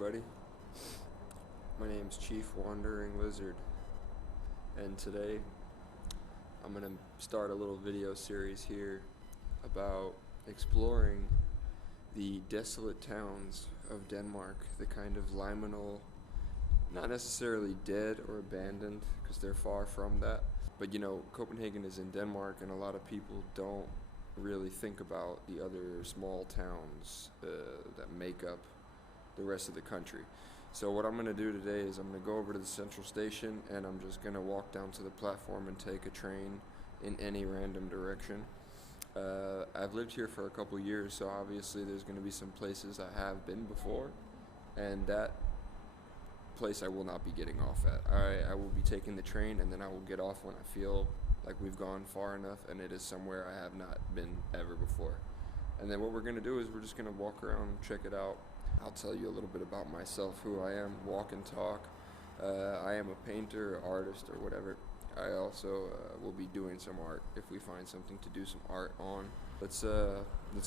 everybody. My name's Chief Wandering Lizard, and today I'm going to start a little video series here about exploring the desolate towns of Denmark, the kind of liminal, not necessarily dead or abandoned, because they're far from that. But Copenhagen is in Denmark, and a lot of people don't really think about the other small towns that make up the rest of the country. So what I'm going to do today is I'm going to go over to the central station, and I'm just going to walk down to the platform and take a train in any random direction. I've lived here for a couple years, so obviously there's going to be some places I have been before, and that place I will not be getting off at. I will be taking the train, and then I will get off when I feel like we've gone far enough and it is somewhere I have not been ever before. And then what we're going to do is we're just going to walk around, check it out. I'll tell you a little bit about myself, who I am, walk and talk. I am a painter, artist, or whatever. I also will be doing some art if we find something to do some art on. Let's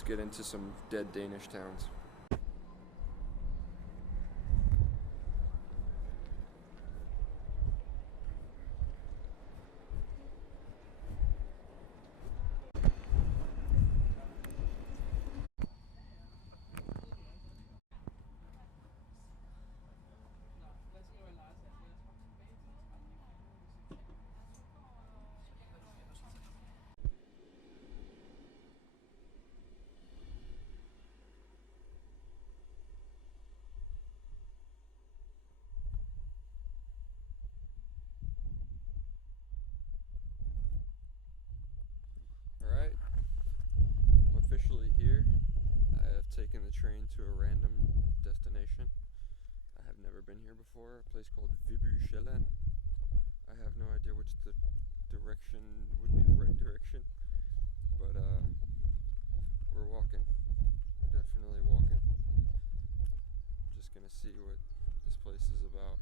get into some dead Danish towns. Alright, I'm officially here. I have taken the train to a random destination. I have never been here before, a place called Viby Sjælland. I have no idea which the direction would be the right direction, but we're walking. We're definitely walking. Just gonna see what this place is about.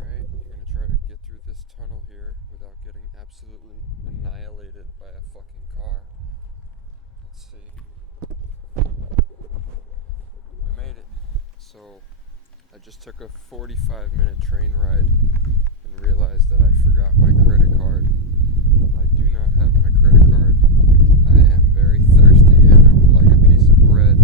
Alright, you're gonna try to get through this tunnel here without getting absolutely annihilated by a fucking car. Let's see. We made it. So, I just took a 45-minute train ride and realized that I forgot my credit card. I do not have my credit card. I am very thirsty and I would like a piece of bread.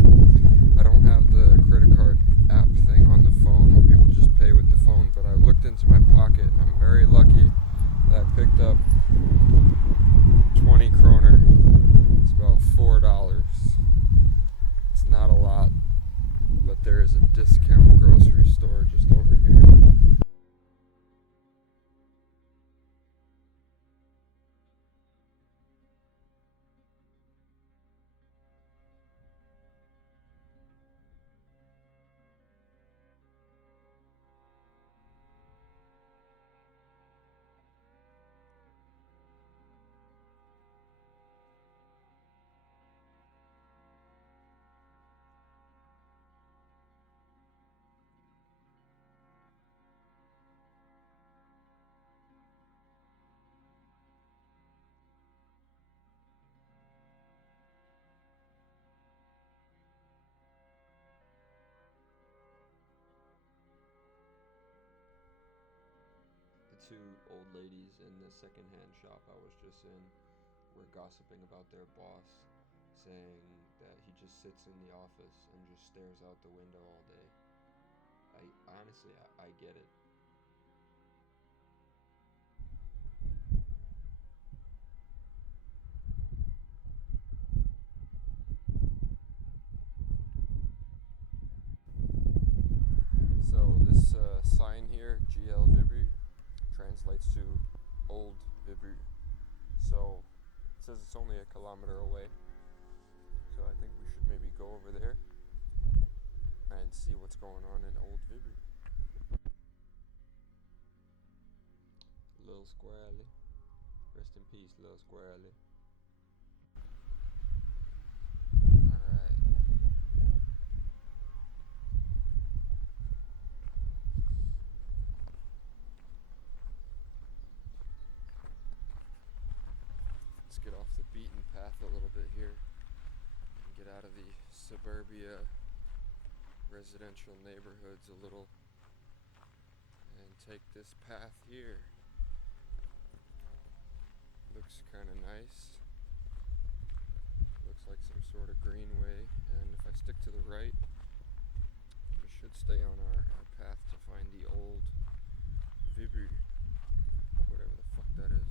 I don't have the credit card app thing on the phone where people just pay with the phone, but I looked into my pocket and I'm very lucky that I picked up 20 kroner. It's about $4. It's not a lot, but there is a discount grocery store just over here. two old ladies in the secondhand shop I was just in were gossiping about their boss, saying that he just sits in the office and just stares out the window all day. I honestly, I get it. So this sign here, GL Vibry, translates to Old Vibry. So it says it's only a kilometer away. So I think we should maybe go over there and see what's going on in Old Vibry. Lil Squirrely. Rest in peace, Lil Squirrely. Alright. Let's get off the beaten path a little bit here and get out of the suburbia residential neighborhoods a little and take this path here. Looks kind of nice. Looks like some sort of greenway, and if I stick to the right, we should stay on our path to find the Old Vibry, whatever the fuck that is.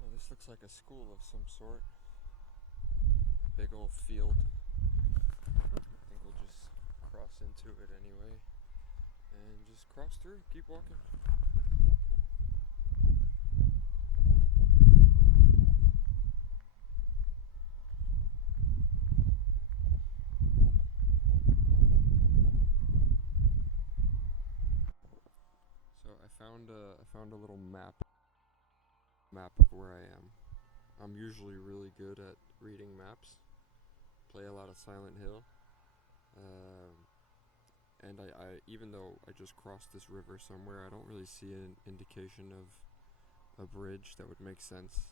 Well, this looks like a school of some sort. A big old field. I think we'll just cross into it anyway. And just cross through, keep walking. So I found a little map of where I am. I'm usually really good at reading maps. Play a lot of Silent Hill. And I even though I just crossed this river somewhere, I don't really see an indication of a bridge that would make sense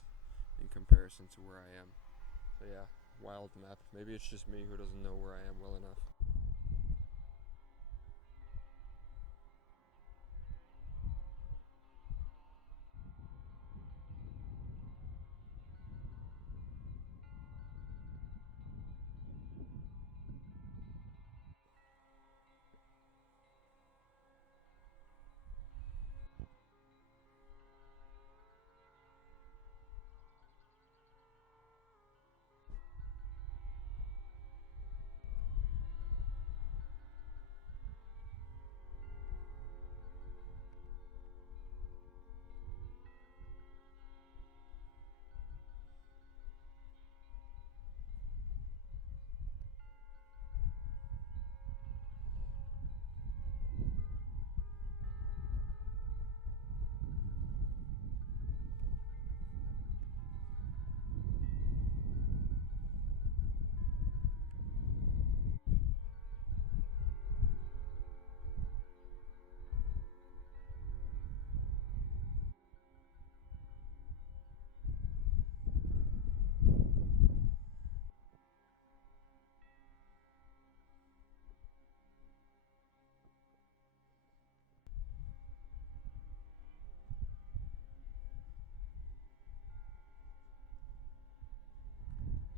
in comparison to where I am. So yeah, wild map. Maybe it's just me who doesn't know where I am well enough.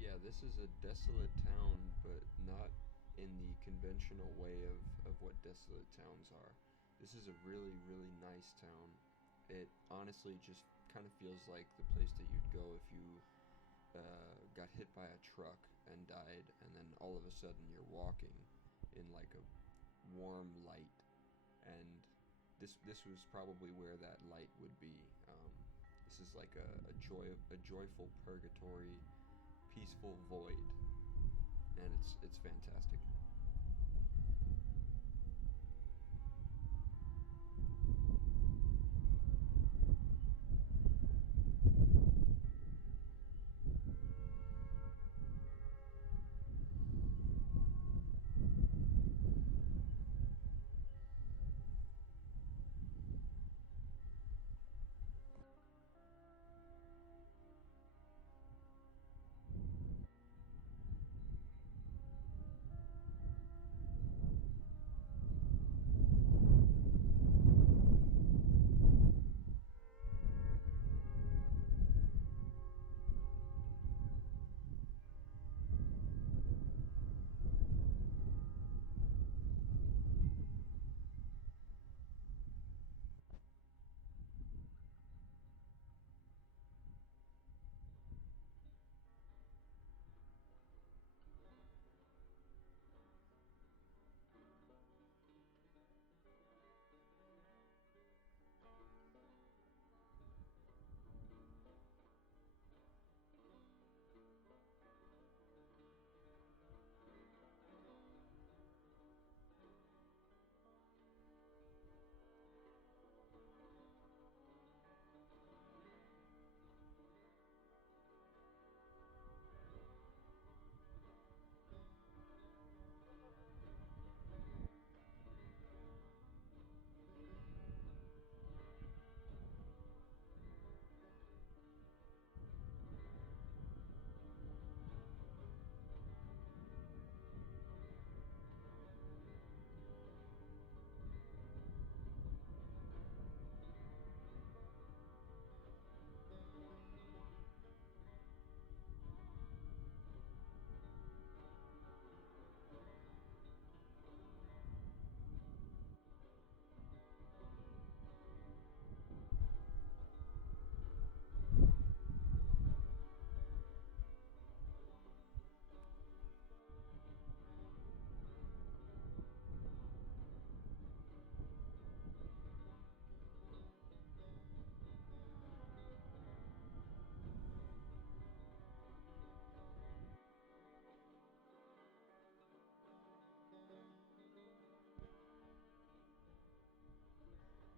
Yeah, this is a desolate town, but not in the conventional way of what desolate towns are. This is a really, really nice town. It honestly just kind of feels like the place that you'd go if you got hit by a truck and died, and then all of a sudden you're walking in like a warm light, and this was probably where that light would be. This is like a joyful purgatory, peaceful void, and it's fantastic.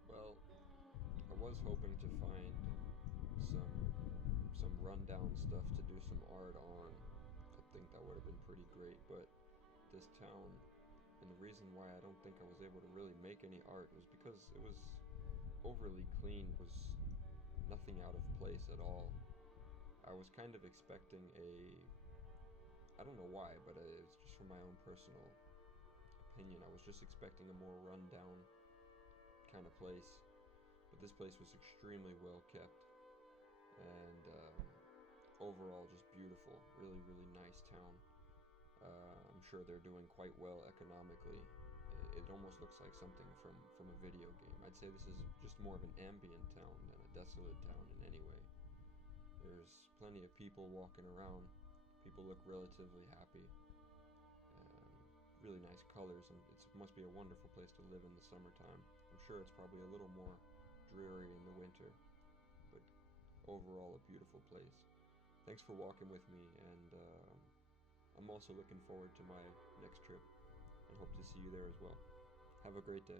Well, I was hoping to find some rundown stuff to do some art on. I think that would have been pretty great, but this town, and the reason why I don't think I was able to really make any art was because it was overly clean, was nothing out of place at all. I was kind of expecting I don't know why, but it's just from my own personal opinion, I was just expecting a more rundown kind of place. But this place was extremely well kept, and overall just beautiful. Really, really nice town. I'm sure they're doing quite well economically. It almost looks like something from a video game. I'd say this is just more of an ambient town than a desolate town in any way. There's plenty of people walking around. People look relatively happy. Really nice colors, and it must be a wonderful place to live in the summertime. I'm sure it's probably a little more dreary in the winter, but overall a beautiful place. Thanks for walking with me, and I'm also looking forward to my next trip and hope to see you there as well. Have a great day.